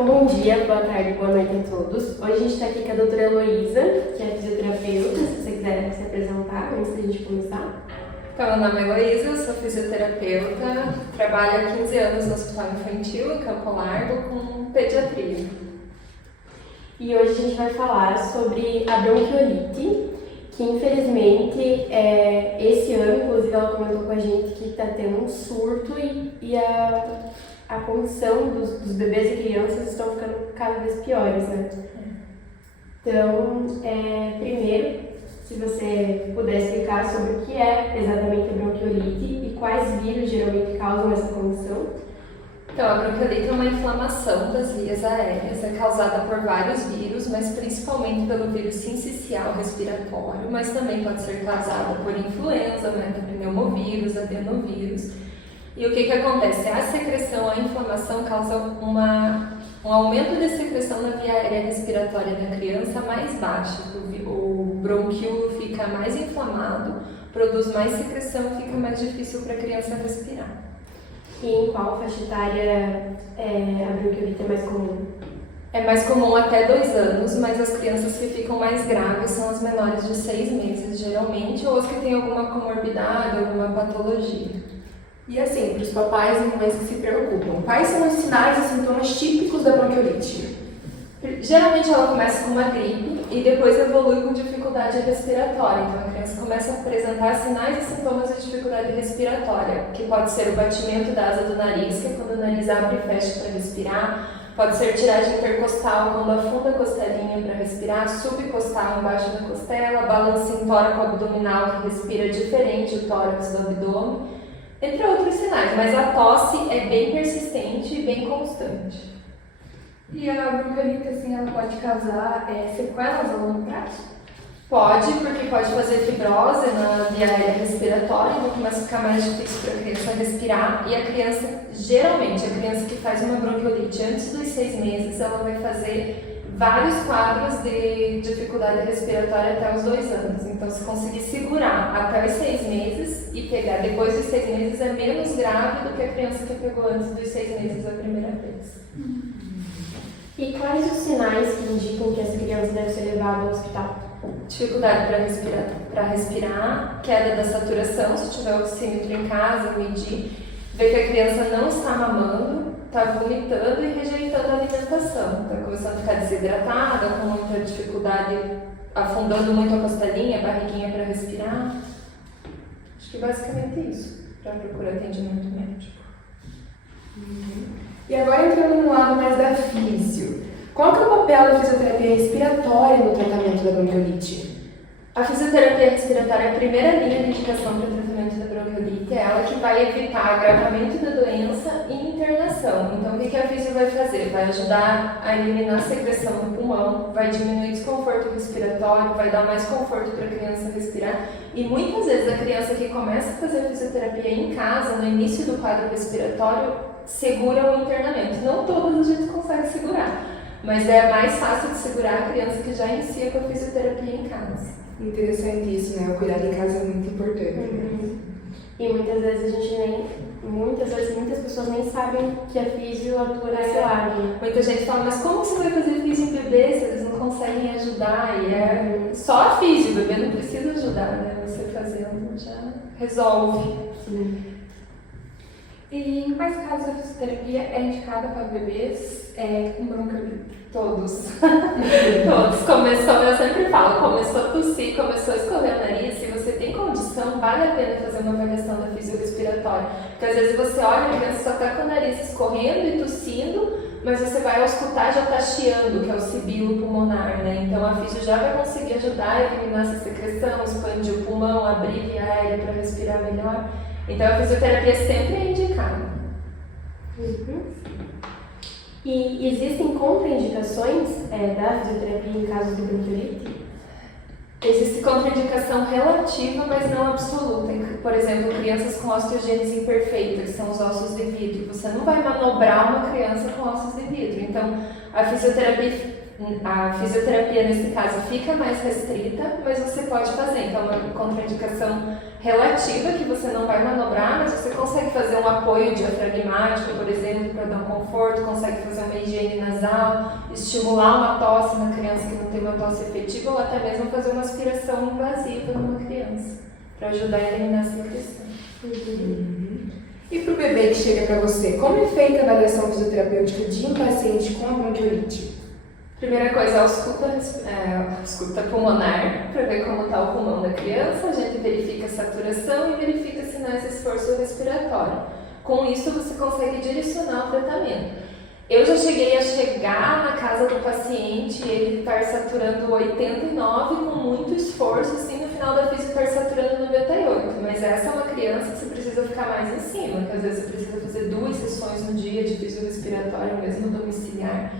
Então, bom dia, boa tarde, boa noite a todos. Hoje a gente está aqui com a doutora Heloísa, que é fisioterapeuta, se você quiser se apresentar antes da gente começar. Então, meu nome é Heloísa, sou fisioterapeuta, trabalho há 15 anos no Hospital Infantil, em Campo Largo, com pediatria. E hoje a gente vai falar sobre a bronquiolite, que infelizmente esse ano, inclusive ela comentou com a gente que está tendo um surto e a condição dos bebês e crianças estão ficando cada vez piores, né? Então, primeiro, se você puder explicar sobre o que é exatamente a bronquiolite e quais vírus geralmente causam essa condição. Então, a bronquiolite é uma inflamação das vias aéreas, é causada por vários vírus, mas principalmente pelo vírus sincicial respiratório, mas também pode ser causada por influenza, pneumovírus, adenovírus. E o que acontece? A secreção, a inflamação causa um aumento de secreção na via aérea respiratória da criança mais baixa. O bronquíolo fica mais inflamado, produz mais secreção e fica mais difícil para a criança respirar. E em qual faixa etária a bronquiolite é mais comum? É mais comum até 2 anos, mas as crianças que ficam mais graves são as menores de 6 meses, geralmente, ou as que têm alguma comorbidade, alguma patologia. E assim, para os papais e mamães que se preocupam, quais são os sinais e sintomas típicos da bronquiolite? Geralmente ela começa com uma gripe e depois evolui com dificuldade respiratória. Então a criança começa a apresentar sinais e sintomas de dificuldade respiratória, que pode ser o batimento da asa do nariz, que é quando o nariz abre e fecha para respirar, pode ser tiragem intercostal, quando afunda a costelinha para respirar, subcostal embaixo da costela, balancinho tóraco-abdominal, que respira diferente o tórax do abdômen, entre outros sinais, mas a tosse é bem persistente e bem constante. E a bronquiolite, assim, ela pode causar sequelas a longo prazo? Pode, porque pode fazer fibrose na via aérea respiratória, então começa a ficar mais difícil para a criança respirar. E a criança, geralmente, a criança que faz uma bronquiolite antes dos 6 meses, ela vai fazer vários quadros de dificuldade respiratória até os 2 anos. Então, se conseguir segurar até os 6 meses e pegar depois dos 6 meses, é menos grave do que a criança que pegou antes dos 6 meses a primeira vez. E quais os sinais que indicam que essa criança deve ser levada ao hospital? Dificuldade para respirar, queda da saturação, se tiver oxímetro em casa, medir, ver que a criança não está mamando, está vomitando e rejeitando a alimentação. Está começando a ficar desidratada, com muita dificuldade, afundando muito a costelinha, a barriguinha para respirar. Acho que basicamente isso, para procurar atendimento médico. E agora entrando no lado mais da físio, qual que é o papel da fisioterapia respiratória no tratamento da bronquiolite? A fisioterapia respiratória é a primeira linha de indicação para o tratamento da bronquiolite, é ela que vai evitar agravamento da doença e internação. Então, o que a fisio vai fazer? Vai ajudar a eliminar a secreção do pulmão, vai diminuir o desconforto respiratório, vai dar mais conforto para a criança respirar. E muitas vezes a criança que começa a fazer a fisioterapia em casa, no início do quadro respiratório, segura o internamento. Não todas a gente consegue segurar, mas é mais fácil de segurar a criança que já inicia com a fisioterapia em casa. Interessante isso, né? O cuidado em casa é muito importante. E muitas vezes muitas pessoas nem sabem que a fisio atua nesse lado. Muita gente fala, mas como você vai fazer fisio em bebê se eles não conseguem ajudar? E é só a fisio, o bebê não precisa ajudar, né? Você fazendo já resolve. Sim. E em quais casos a fisioterapia é indicada para bebês com bronquiolite? Todos. Todos. Eu sempre falo, começou a tossir, começou a escorrer o nariz, se você tem condição, vale a pena fazer uma avaliação da fisiorrespiratória. Porque às vezes você olha, a criança só está com o nariz escorrendo e tossindo, mas você vai auscultar já está chiando, que é o sibilo pulmonar, né? Então a fisio já vai conseguir ajudar a eliminar essa secreção, expandir o pulmão, abrir a via aérea para respirar melhor. Então a fisioterapia sempre é indicada. E existem contraindicações da fisioterapia em casos de bronquiolite? Existe contraindicação relativa, mas não absoluta. Por exemplo, crianças com osteogênese imperfeita, que são os ossos de vidro. Você não vai manobrar uma criança com ossos de vidro. Então, a fisioterapia A fisioterapia, nesse caso, fica mais restrita, mas você pode fazer. Então, é uma contraindicação relativa, que você não vai manobrar, mas você consegue fazer um apoio diafragmático, por exemplo, para dar um conforto, consegue fazer uma higiene nasal, estimular uma tosse na criança que não tem uma tosse efetiva, ou até mesmo fazer uma aspiração invasiva numa criança, para ajudar a eliminar a secreção. E para o bebê que chega para você, como é feita a avaliação fisioterapêutica de um paciente com bronquiolite? Primeira coisa, a ausculta pulmonar, para ver como está o pulmão da criança. A gente verifica a saturação e verifica sinais de esforço respiratório. Com isso, você consegue direcionar o tratamento. Eu já cheguei a chegar na casa do paciente e ele estar saturando 89 com muito esforço, assim, no final da física estar saturando 98. Mas essa é uma criança que você precisa ficar mais em cima, que às vezes você precisa fazer 2 sessões no dia de fisiorrespiratório, mesmo domiciliar.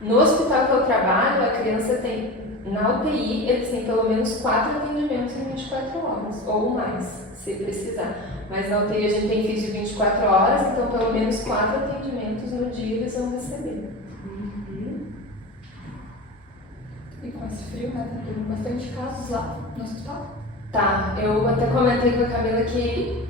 No hospital que eu trabalho, a criança tem, na UTI, eles têm pelo menos 4 atendimentos em 24 horas, ou mais, se precisar. Mas na UTI a gente tem fisio 24 horas, então pelo menos 4 atendimentos no dia eles vão receber. E com esse frio, né? Tem bastante casos lá no hospital. Tá, eu até comentei com a Camila que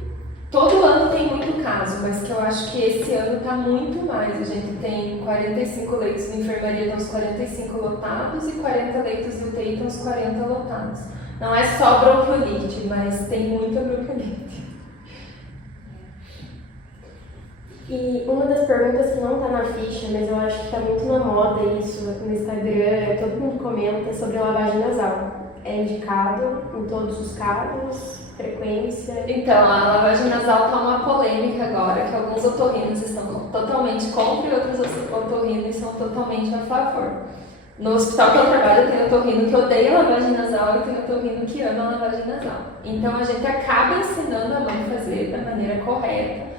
todo ano tem muito caso, mas que eu acho que esse ano está muito mais. A gente tem 45 leitos de enfermaria, estão os 45 lotados, e 40 leitos de UTI, estão os 40 lotados. Não é só bronquiolite, mas tem muita bronquiolite. E uma das perguntas que não está na ficha, mas eu acho que está muito na moda isso no Instagram, todo mundo comenta sobre a lavagem nasal. É indicado em todos os casos? Frequência? Então, a lavagem nasal está uma polêmica agora, que alguns otorrinos estão totalmente contra e outros otorrinos são totalmente a favor. No hospital que eu trabalho tem otorrino que odeia a lavagem nasal e tem otorrino que ama a lavagem nasal. Então a gente acaba ensinando a mãe a fazer da maneira correta.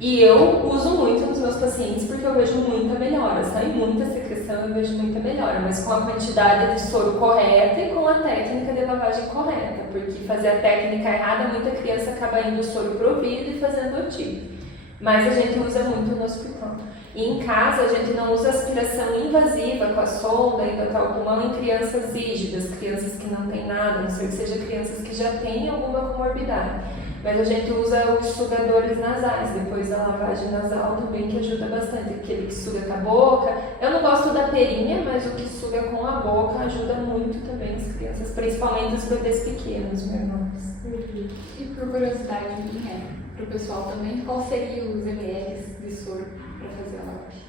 E eu uso muito nos meus pacientes porque eu vejo muita melhora, sai muita secreção, eu vejo muita melhora, mas com a quantidade de soro correta e com a técnica de lavagem correta, porque fazer a técnica errada, muita criança acaba indo o soro pro ouvido e fazendo otite. Mas a gente usa muito no hospital. E em casa a gente não usa aspiração invasiva com a sonda indo até o pulmão em crianças rígidas, crianças que não têm nada, a não ser que sejam crianças que já têm alguma comorbidade. Mas a gente usa os sugadores nasais, depois da lavagem nasal também, que ajuda bastante. Aquele que suga com a boca. Eu não gosto da perinha, mas o que suga com a boca ajuda muito também as crianças, principalmente os bebês pequenos, menores. E por curiosidade, para o pessoal também, qual seria os ml de soro para fazer a lavagem?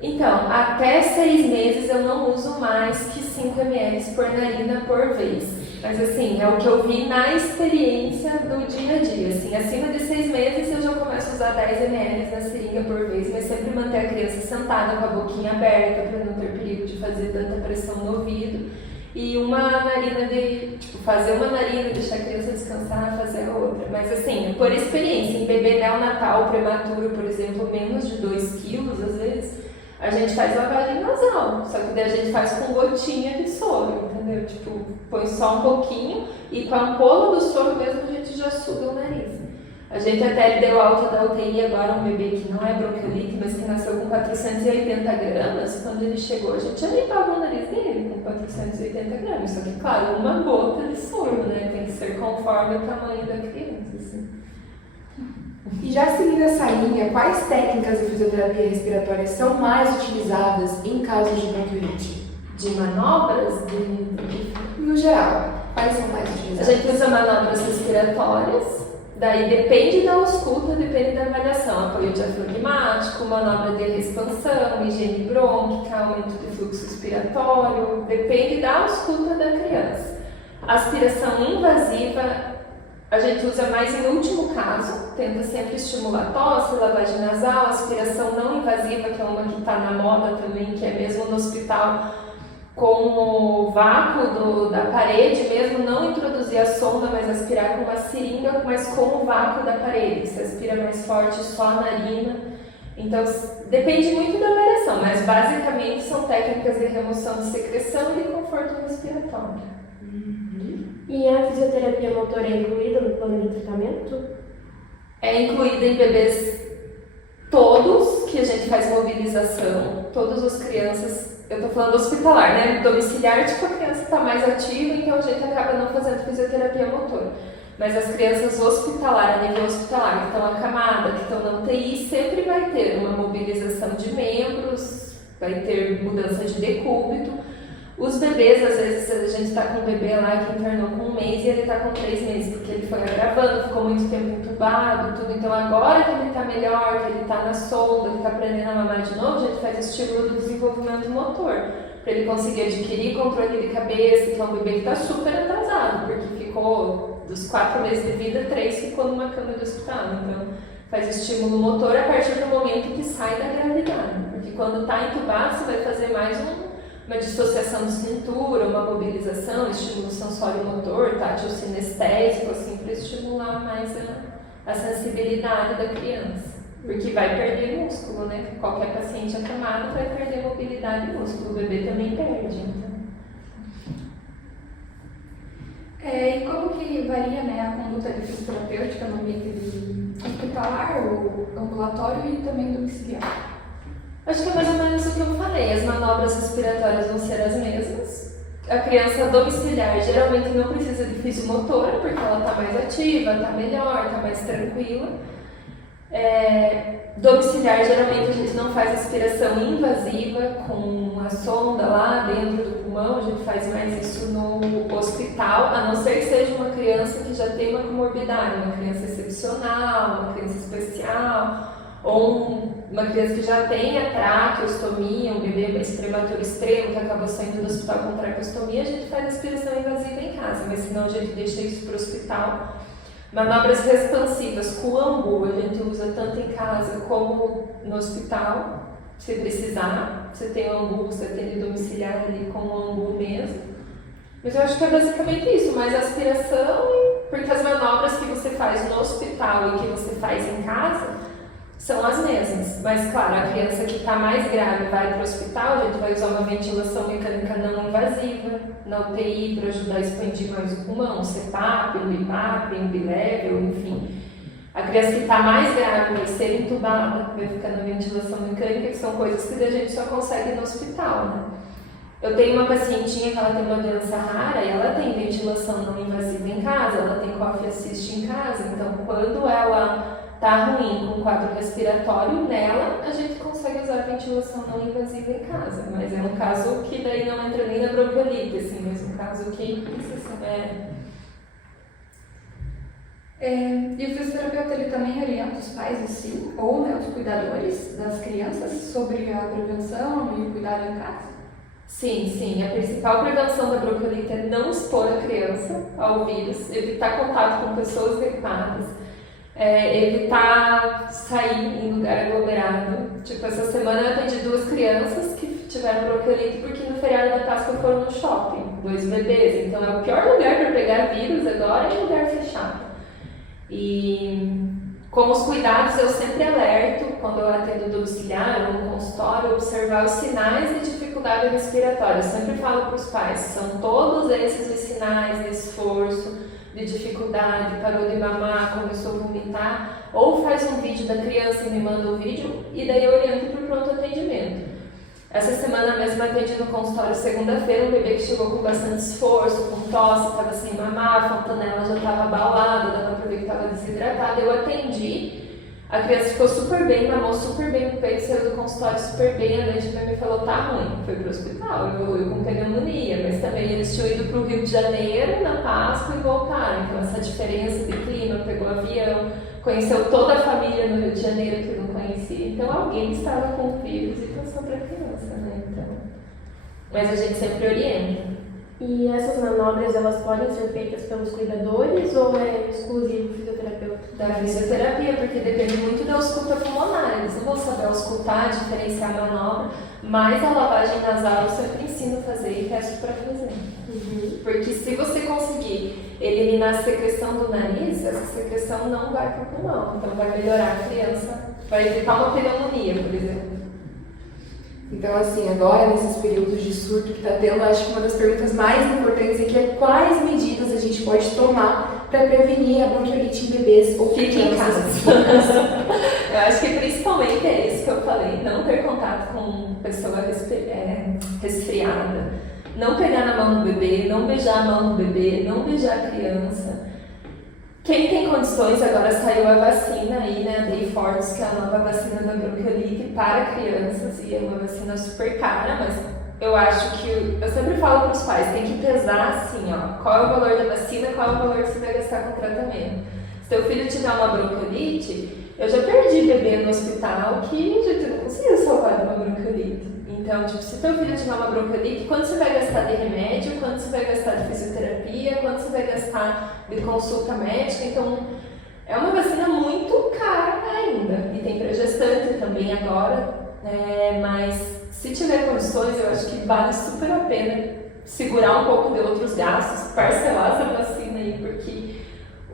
Então, até 6 meses eu não uso mais que 5 ml por narina por vez. Mas assim, é o que eu vi na experiência do dia a dia. Assim, acima de 6 meses eu já começo a usar 10 ml na seringa por vez, mas sempre manter a criança sentada com a boquinha aberta para não ter perigo de fazer tanta pressão no ouvido. E uma narina fazer uma narina, deixar a criança descansar, fazer a outra. Mas assim, por experiência, em bebê neonatal prematuro, por exemplo, menos de 2 quilos às vezes, a gente faz lavagem nasal, só que daí a gente faz com gotinha de soro, entendeu? Tipo, põe só um pouquinho e com a ampola do soro mesmo a gente já suga o nariz. A gente até deu alta da UTI agora, um bebê que não é bronquiolite, mas que nasceu com 480 gramas. Quando ele chegou, a gente já limpava o nariz dele com 480 gramas. Só que, claro, uma gota de soro, né? Tem que ser conforme o tamanho da criança, assim. E já seguindo essa linha, quais técnicas de fisioterapia respiratória são mais utilizadas em casos de bronquiolite? De manobras? No geral, quais são mais A utilizadas? gente usa manobras respiratórias, daí depende da ausculta, depende da avaliação. Apoio diafragmático, manobra de expansão, higiene brônquica, aumento de fluxo respiratório, depende da ausculta da criança. Aspiração invasiva, a gente usa mais em último caso, tenta sempre estimular tosse, lavagem nasal, aspiração não invasiva, que é uma que está na moda também, que é mesmo no hospital, com o vácuo da parede mesmo, não introduzir a sonda, mas aspirar com uma seringa, mas com o vácuo da parede. Você aspira mais forte só a narina. Então, depende muito da avaliação, mas basicamente são técnicas de remoção de secreção e de conforto respiratório. E a fisioterapia motora é incluída no plano de tratamento? É incluída em bebês todos, que a gente faz mobilização, todas as crianças eu tô falando hospitalar, né? Domiciliar, tipo, a criança está mais ativa, então a gente acaba não fazendo fisioterapia motora. Mas as crianças hospitalar, a nível hospitalar, que estão acamadas, que estão na UTI, sempre vai ter uma mobilização de membros, vai ter mudança de decúbito. Os bebês, às vezes, a gente está com um bebê lá que internou com 1 mês e ele está com 3 meses, porque ele foi agravando, ficou muito tempo entubado, tudo. Então, agora que ele está melhor, que ele está na sonda, que está aprendendo a mamar de novo, a gente faz estímulo do desenvolvimento motor, para ele conseguir adquirir controle de cabeça, que é um bebê que está super atrasado, porque ficou, dos 4 meses de vida, 3 ficou numa cama de hospital. Então, faz estímulo motor a partir do momento que sai da gravidade, porque quando está entubado, você vai fazer mais uma dissociação de cintura, uma mobilização, estímulo sensório-motor, tátil sinestésico, assim, para estimular mais a sensibilidade da criança. Porque vai perder músculo, né? Qualquer paciente acamado vai perder mobilidade e músculo, o bebê também perde. Então. E como que varia, né, a conduta de fisioterapêutica no ambiente hospitalar, o ambulatório e também domiciliar? Acho que é mais ou menos o que eu falei, as manobras respiratórias vão ser as mesmas. A criança domiciliar geralmente não precisa de fisiomotora, porque ela está mais ativa, está melhor, está mais tranquila. Domiciliar, geralmente a gente não faz aspiração invasiva com a sonda lá dentro do pulmão, a gente faz mais isso no hospital, a não ser que seja uma criança que já tem uma comorbidade, uma criança excepcional, uma criança especial, ou uma criança que já tem a traqueostomia, um bebê prematuro extremo que acabou saindo do hospital com traqueostomia, a gente faz aspiração invasiva em casa, mas senão a gente deixa isso para o hospital. Manobras expansivas com o ambu, a gente usa tanto em casa como no hospital, se precisar. Você tem o ambu, você tem domiciliar ali com o ambu mesmo. Mas eu acho que é basicamente isso, mais aspiração, porque as manobras que você faz no hospital e que você faz em casa são as mesmas. Mas, claro, a criança que está mais grave vai para o hospital, a gente vai usar uma ventilação mecânica não invasiva na UTI para ajudar a expandir mais o pulmão, um CPAP, um BIPAP, um bilevel, enfim. A criança que está mais grave vai ser entubada, vai ficar na ventilação mecânica, que são coisas que a gente só consegue no hospital, né? Eu tenho uma pacientinha que ela tem uma doença rara e ela tem ventilação não invasiva em casa, ela tem cough assist em casa, então quando ela está ruim com quadro respiratório nela, a gente consegue usar ventilação não invasiva em casa, mas é um caso que daí não entra nem na bronquiolite, assim, mas um caso que E o fisioterapeuta ele também orienta os pais, assim, ou né, os cuidadores das crianças sobre a prevenção e o cuidado em casa? Sim. A principal prevenção da bronquiolite é não expor a criança ao vírus, evitar contato com pessoas gripadas, evitar sair em lugar aglomerado. Tipo, essa semana eu atendi 2 crianças que tiveram bronquiolite porque no feriado da Páscoa foram no shopping, 2 bebês. Então é o pior lugar para pegar vírus agora é lugar fechado. E com os cuidados eu sempre alerto, quando eu atendo domiciliar ou no consultório, observar os sinais de dificuldade respiratória. Eu sempre falo para os pais, são todos esses os sinais de esforço, de dificuldade, parou de mamar, começou a vomitar, ou faz um vídeo da criança e me manda um vídeo e daí eu oriento para o pronto atendimento. Essa semana mesmo atendi no consultório segunda-feira um bebê que chegou com bastante esforço, com tosse, estava sem mamar, a fontanela já estava abalada, dava para ver que estava desidratada. Eu atendi, a criança ficou super bem, mamou super bem no peito, saiu do consultório super bem, a noite me falou, tá ruim, foi pro hospital, evoluiu com pneumonia, mas também eles tinham ido pro Rio de Janeiro na Páscoa e voltaram, então essa diferença de clima, pegou avião, conheceu toda a família no Rio de Janeiro que eu não conhecia, então alguém estava com o vírus e passou para a criança, né, então... Mas a gente sempre orienta. E essas manobras, elas podem ser feitas pelos cuidadores ou é exclusivo do fisioterapeuta? Da fisioterapia, porque depende muito da ausculta pulmonar. Eles não vão saber auscultar, diferenciar a manobra, mas a lavagem nasal eu sempre ensino a fazer e peço para fazer. Porque se você conseguir eliminar a secreção do nariz, essa secreção não vai para o pulmão, então vai melhorar a criança, vai evitar uma pneumonia, por exemplo. Então, assim, agora, nesses períodos de surto que está tendo, acho que uma das perguntas mais importantes aqui é quais medidas a gente pode tomar para prevenir a bronquiolite em bebês ou Fique em crianças. casa. Eu acho que principalmente é isso que eu falei, não ter contato contato com pessoa resfriada, não pegar na mão do bebê, não beijar a mão do bebê, não beijar a criança. Quem tem condições, agora saiu a vacina aí, né, a Beyfortus, que é a nova vacina da bronquiolite para crianças, e é uma vacina super cara, mas eu acho que, eu sempre falo para os pais, tem que pesar assim, ó, qual é o valor da vacina, qual é o valor que você vai gastar com o tratamento. Se teu filho tiver uma bronquiolite, eu já perdi bebê no hospital que, gente, eu não consigo salvar de uma bronquiolite. Então, tipo, se teu filho tiver uma bronquiolite, quanto você vai gastar de remédio, quanto você vai gastar de fisioterapia, quanto você vai gastar de consulta médica. Então, é uma vacina muito cara ainda. E tem para gestante também agora, mas se tiver condições, eu acho que vale super a pena segurar um pouco de outros gastos, parcelar essa vacina aí, porque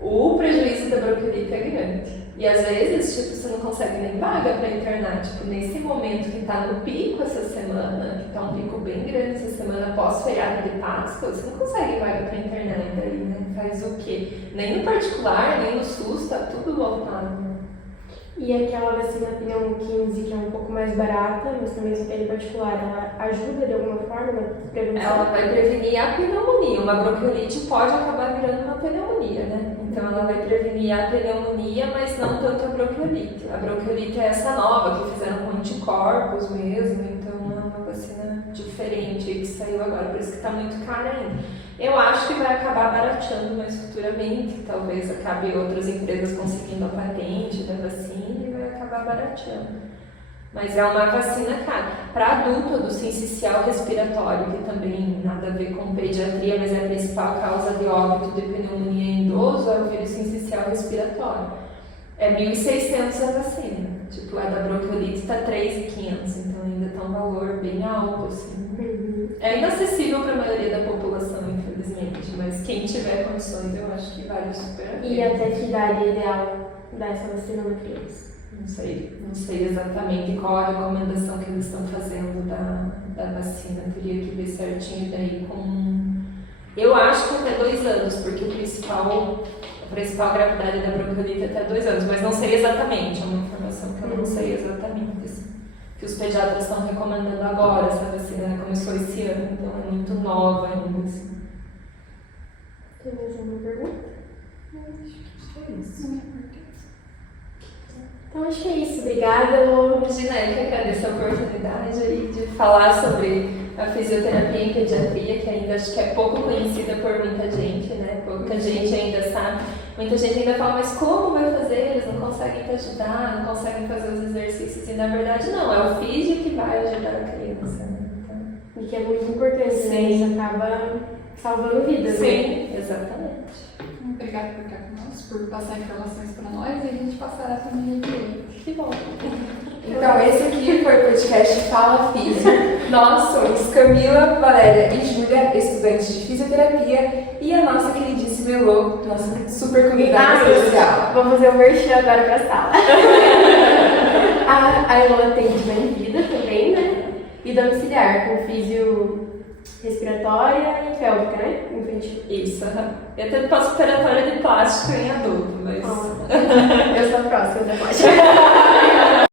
o prejuízo da bronquiolite é grande. E às vezes, tipo, você não consegue nem vaga para internar. Tipo, nesse momento que tá no pico essa semana, que tá um pico bem grande essa semana pós-feriado de Páscoa, você não consegue vaga para internar ainda aí, né? Faz o quê? Nem no particular, nem no SUS, tá tudo lotado. E aquela vacina pneumo 15, que é um pouco mais barata, mas também se tem particular, ela ajuda de alguma forma na prevenção? Ela vai prevenir a pneumonia. Uma bronquiolite pode acabar virando uma pneumonia, né? Então ela vai prevenir a pneumonia, mas não tanto a bronquiolite. A bronquiolite é essa nova, que fizeram com anticorpos mesmo, então é uma vacina diferente que saiu agora, por isso que está muito cara ainda. Eu acho que vai acabar barateando mais futuramente, talvez acabe outras empresas conseguindo a patente da vacina e vai acabar barateando. Mas é uma vacina cara. Para adulto, do sincicial respiratório, que também nada a ver com pediatria, mas é a principal causa de óbito de pneumonia em idoso, é o vírus sincicial respiratório. É 1.600 a vacina. Tipo, a da bronquiolite está 3.500, então ainda está um valor bem alto, assim. É inacessível para a maioria da população, infelizmente, mas quem tiver condições, eu acho que vale super a pena. E até que idade é ideal dar essa vacina na criança? Não sei exatamente qual a recomendação que eles estão fazendo da vacina. Teria que ver certinho daí com... Eu acho que até 2 anos, porque a principal gravidade da bronquiolite é até 2 anos, mas não sei exatamente, é uma informação que eu não sei exatamente. Assim, que os pediatras estão recomendando agora, essa vacina, né? Começou esse ano, então é muito nova ainda. Assim. Tem mais alguma pergunta? Acho que é isso. Então acho que é isso. Obrigada, Lô. Imagina, eu que agradeço a oportunidade aí de falar sobre a fisioterapia em pediatria, que ainda acho que é pouco conhecida por muita gente, né? Pouca gente ainda sabe. Muita gente ainda fala, mas como vai fazer? Eles não conseguem te ajudar, não conseguem fazer os exercícios. E na verdade não, é o físio que vai ajudar a criança, né? Então... E que é muito importante, Sim. né? Isso acaba salvando vidas, né? Sim, exatamente. Obrigada por estar conosco, por passar informações para nós e a gente passará também adiante. Que bom. Então, esse aqui foi o podcast Fala Físio. Nós somos Camila, Valéria e Júlia, estudantes de fisioterapia, e a nossa queridíssima Elô, nossa super convidada especial. Vou fazer um merchan agora pra sala. a Elô atende na vida também, né? E domiciliar, com físio respiratória e pélvica, né? Infantil. Isso. Eu tenho pós-operatória de plástico em adulto, mas... Eu sou a próxima, já pode.